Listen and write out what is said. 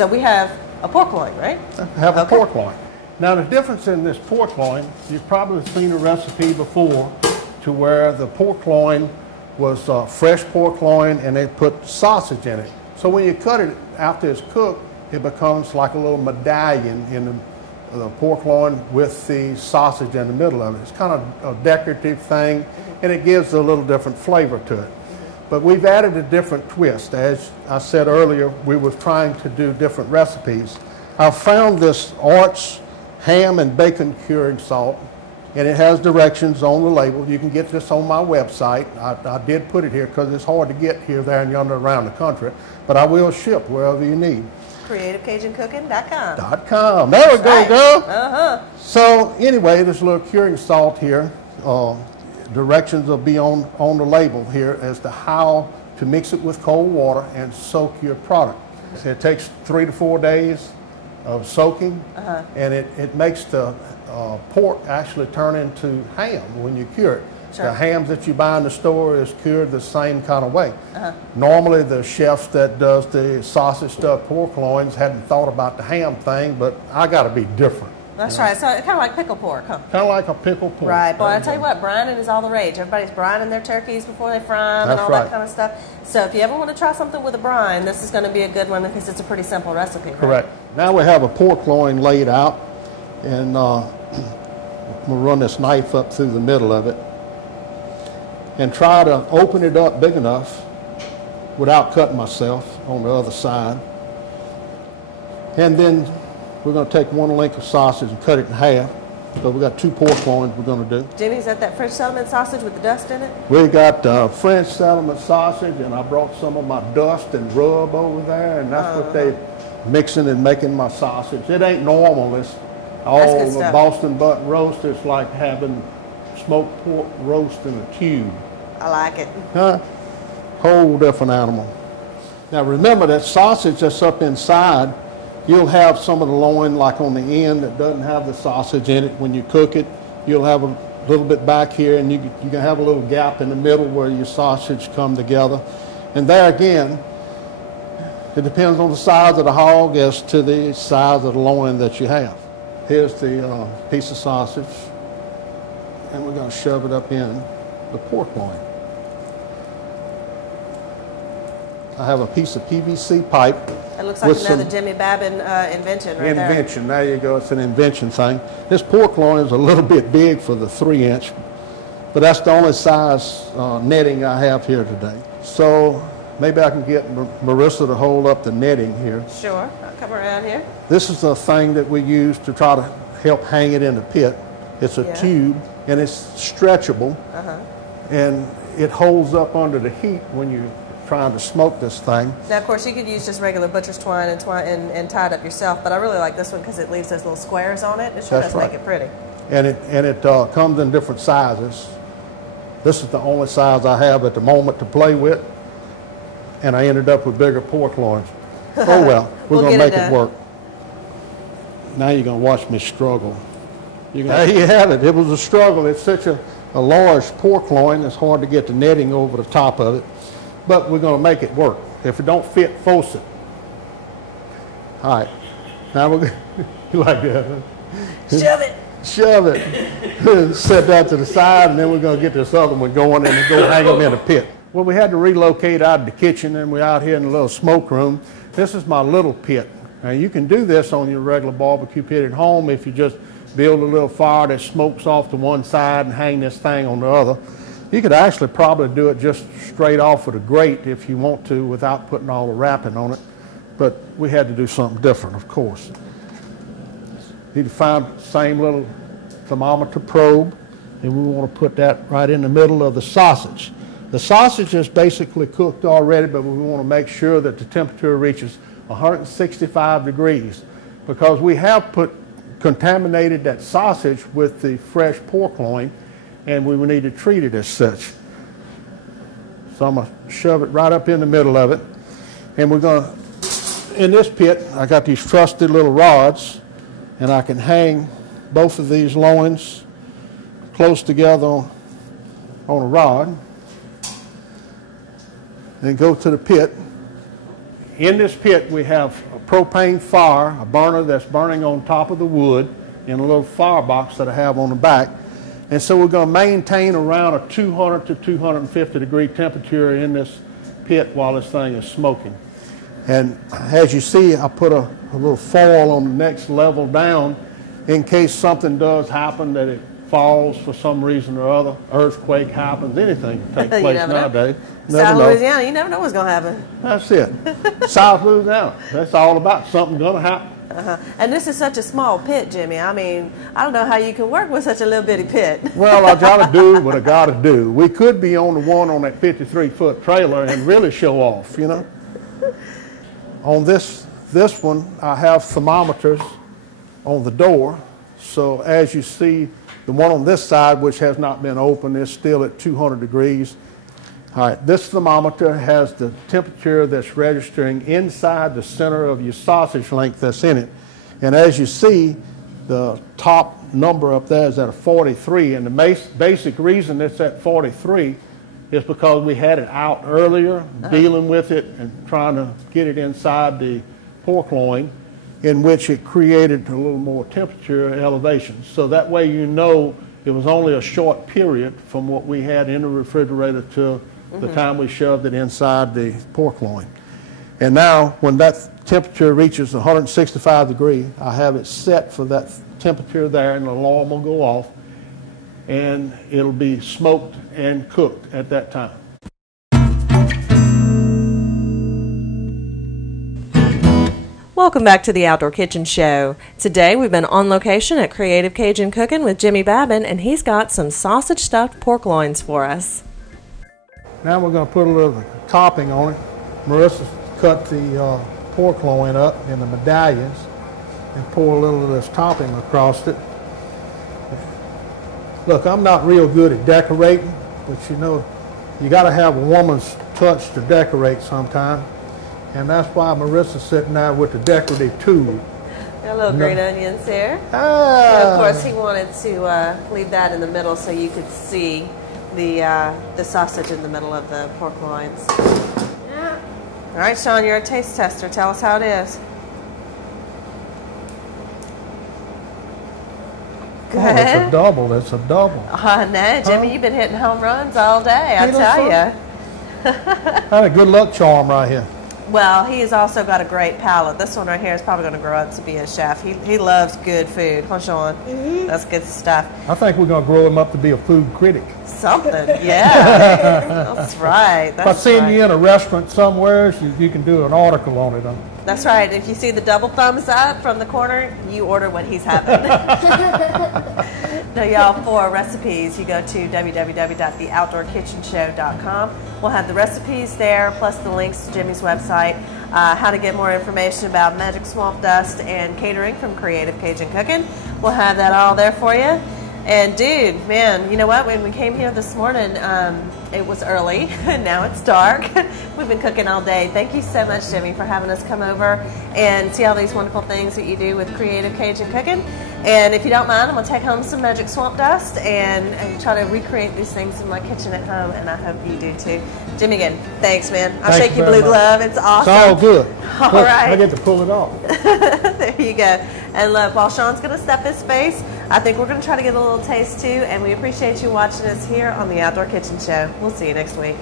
So we have a pork loin, right? Have a pork loin. Now the difference in this pork loin, you've probably seen a recipe before to where the pork loin was fresh pork loin and they put sausage in it. So when you cut it after it's cooked, it becomes like a little medallion in the pork loin with the sausage in the middle of it. It's kind of a decorative thing, and it gives a little different flavor to it. But we've added a different twist. As I said earlier, we were trying to do different recipes. I found this Arts ham and bacon curing salt, and it has directions on the label. You can get this on my website. I did put it here because it's hard to get here, there, and yonder around the country, but I will ship wherever you need. CreativeCajunCooking.com. There we go, girl. Uh-huh. So anyway, this little curing salt here, directions will be on the label here as to how to mix it with cold water and soak your product. So it takes 3 to 4 days of soaking, and it makes the pork actually turn into ham when you cure it. Sure. The hams that you buy in the store is cured the same kind of way. Normally the chefs that does the sausage stuffed pork loins hadn't thought about the ham thing, but I got to be different. That's right. So it's kind of like pickled pork, huh? Kind of like a pickled pork. Right. But I tell you what, brining is all the rage. Everybody's brining their turkeys before they fry them and all that kind of stuff. So if you ever want to try something with a brine, this is going to be a good one because it's a pretty simple recipe. Right? Correct. Now we have a pork loin laid out, and we'll run this knife up through the middle of it and try to open it up big enough without cutting myself on the other side. And then we're going to take one link of sausage and cut it in half. So we've got 2 pork loins we're going to do. Jimmy, is that French settlement sausage with the dust in it? We got French settlement sausage, and I brought some of my dust and rub over there, and that's what they're mixing and making my sausage. It ain't normal. It's all the Boston butt roast. It's like having smoked pork roast in a tube. I like it. Whole different animal. Now remember that sausage that's up inside, you'll have some of the loin like on the end that doesn't have the sausage in it. When you cook it, you'll have a little bit back here, and you can have a little gap in the middle where your sausage come together. And there again, it depends on the size of the hog as to the size of the loin that you have. Here's the piece of sausage, and we're going to shove it up in the pork loin. I have a piece of PVC pipe. It looks like another Jimmy Babin invention right there. Invention, there you go, it's an invention thing. This pork loin is a little bit big for the 3-inch, but that's the only size netting I have here today. So maybe I can get Marissa to hold up the netting here. Sure, I'll come around here. This is the thing that we use to try to help hang it in the pit. It's a tube, and it's stretchable, and it holds up under the heat when you're trying to smoke this thing. Now, of course, you could use just regular butcher's twine and tie it up yourself, but I really like this one because it leaves those little squares on it. It sure does make it pretty. And it comes in different sizes. This is the only size I have at the moment to play with, and I ended up with bigger pork loins. Oh well, we're going to make it work. Now you're going to watch me struggle. There you have it. It was a struggle. It's such a large pork loin, it's hard to get the netting over the top of it. But we're going to make it work. If it don't fit, force it. All right. Now we're going to, like that. Shove it. Shove it. Set that to the side, and then we're going to get this other one going and go hang them in a pit. Well, we had to relocate out of the kitchen, and we're out here in the little smoke room. This is my little pit. Now, you can do this on your regular barbecue pit at home if you just build a little fire that smokes off to one side and hang this thing on the other. You could actually probably do it just straight off with a grate if you want to without putting all the wrapping on it. But we had to do something different, of course. Need to find the same little thermometer probe, and we want to put that right in the middle of the sausage. The sausage is basically cooked already, but we want to make sure that the temperature reaches 165 degrees because we have contaminated that sausage with the fresh pork loin, and we will need to treat it as such. So I'm going to shove it right up in the middle of it. And we're going to, in this pit, I got these trusty little rods, and I can hang both of these loins close together on a rod. Then go to the pit. In this pit, we have a propane fire, a burner that's burning on top of the wood in a little firebox that I have on the back. And so we're going to maintain around a 200 to 250 degree temperature in this pit while this thing is smoking. And as you see, I put a little foil on the next level down in case something does happen, that it falls for some reason or other, earthquake happens, anything can take place nowadays. South Louisiana, you never know what's going to happen. That's it. South Louisiana, that's all about something going to happen. And this is such a small pit, Jimmy. I mean, I don't know how you can work with such a little bitty pit. Well, I got to do what I got to do. We could be on the one on that 53-foot trailer and really show off, you know. On this one, I have thermometers on the door. So as you see, the one on this side, which has not been opened, is still at 200 degrees. All right, this thermometer has the temperature that's registering inside the center of your sausage link that's in it. And as you see, the top number up there is at a 43. And the basic reason it's at 43 is because we had it out earlier, dealing with it and trying to get it inside the pork loin, in which it created a little more temperature elevation. So that way you know it was only a short period from what we had in the refrigerator to the time we shoved it inside the pork loin. And now when that temperature reaches 165 degrees, I have it set for that temperature there, and the alarm will go off, and it'll be smoked and cooked at that time. Welcome back to the Outdoor Kitchen Show. Today we've been on location at Creative Cajun Cooking with Jimmy Babin, and he's got some sausage stuffed pork loins for us. Now we're going to put a little topping on it. Marissa cut the pork loin up in the medallions and pour a little of this topping across it. Look, I'm not real good at decorating, but you know, you got to have a woman's touch to decorate sometime. And that's why Marissa's sitting there with the decorative tool. Got a little green onions here. Ah. And of course, he wanted to leave that in the middle so you could see the sausage in the middle of the pork loins. Yeah. All right, Sean, you're a taste tester. Tell us how it is. Good. Oh, it's a double. It's a double. No, Jimmy, you've been hitting home runs all day, I tell you. Had a good luck charm right here. Well, he has also got a great palate. This one right here is probably going to grow up to be a chef. He loves good food. Huh, Sean? That's good stuff. I think we're going to grow him up to be a food critic. Something, yeah. That's right. If I send you in a restaurant somewhere, you can do an article on it. That's right. If you see the double thumbs up from the corner, you order what he's having. Now, y'all, for recipes, you go to www.theoutdoorkitchenshow.com. We'll have the recipes there, plus the links to Jimmy's website, how to get more information about magic swamp dust and catering from Creative Cajun Cooking. We'll have that all there for you. And dude, man, you know what? When we came here this morning, it was early, and now it's dark. We've been cooking all day. Thank you so much, Jimmy, for having us come over and see all these wonderful things that you do with Creative Cajun Cooking. And if you don't mind, I'm going to take home some magic swamp dust and try to recreate these things in my kitchen at home, and I hope you do too. Jimmy, again, thanks, man. I'll shake your blue glove. It's awesome. It's all good. All Look, right. I get to pull it off. There you go. And look, while Sean's going to stuff his face, I think we're going to try to get a little taste too, and we appreciate you watching us here on the Outdoor Kitchen Show. We'll see you next week.